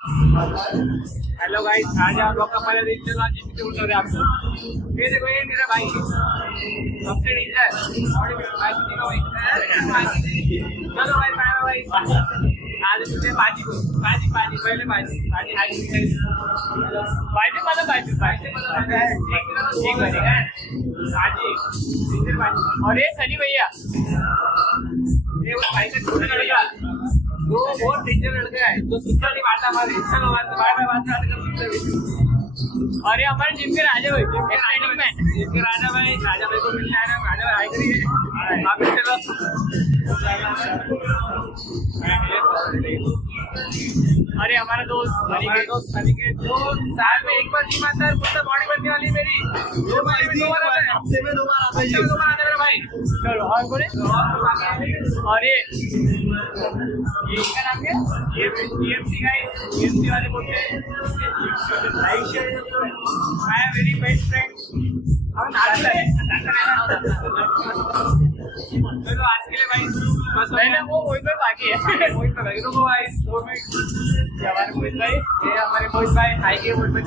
Hello guys, आज आप लोग का पहले दिन चलो आज जिम टूर कर रहे हैं आप लोग। ये देखो, ये मेरा भाई सबसे नीचे बॉडी में भाई का भाई। चलो भाई, बाय भाई। आज तुझे पाजी को पाजी पहले पाजी आज पाजी एक बनेगा पाजी टीचर पाजी। और ये सनी भैया, ये वो भाई से छोटा लड़का, वो बहुत टीचर लड़का है तो सुनता नहीं बात हमारी। चलो बात कर। और ये हमारे जिम के राजा भाई, जिम के राजा भाई को मिलने आए ना। राजा भाई करिए आप चलो। अरे हमारा दोस्त अनिकेत जो साल में एक बार जिम आता है, पूरा बॉडी बनने वाली मेरी। हफ्ते में 2 बार आता है मेरा भाई। चलो और बोले। और ये इनका नाम क्या? ये EMC गाइस, EMC वाले बोलते हैं माय वेरी बेस्ट फ्रेंड। हम चलो आज के लिए भाई बस पहले वो मोहित भाई बाकी है। मोहित भाई रुको भाई 2 मिनट। ये हमारे मोहित भाई, ये हमारे मोहित भाई, हाई के मोहित भाई।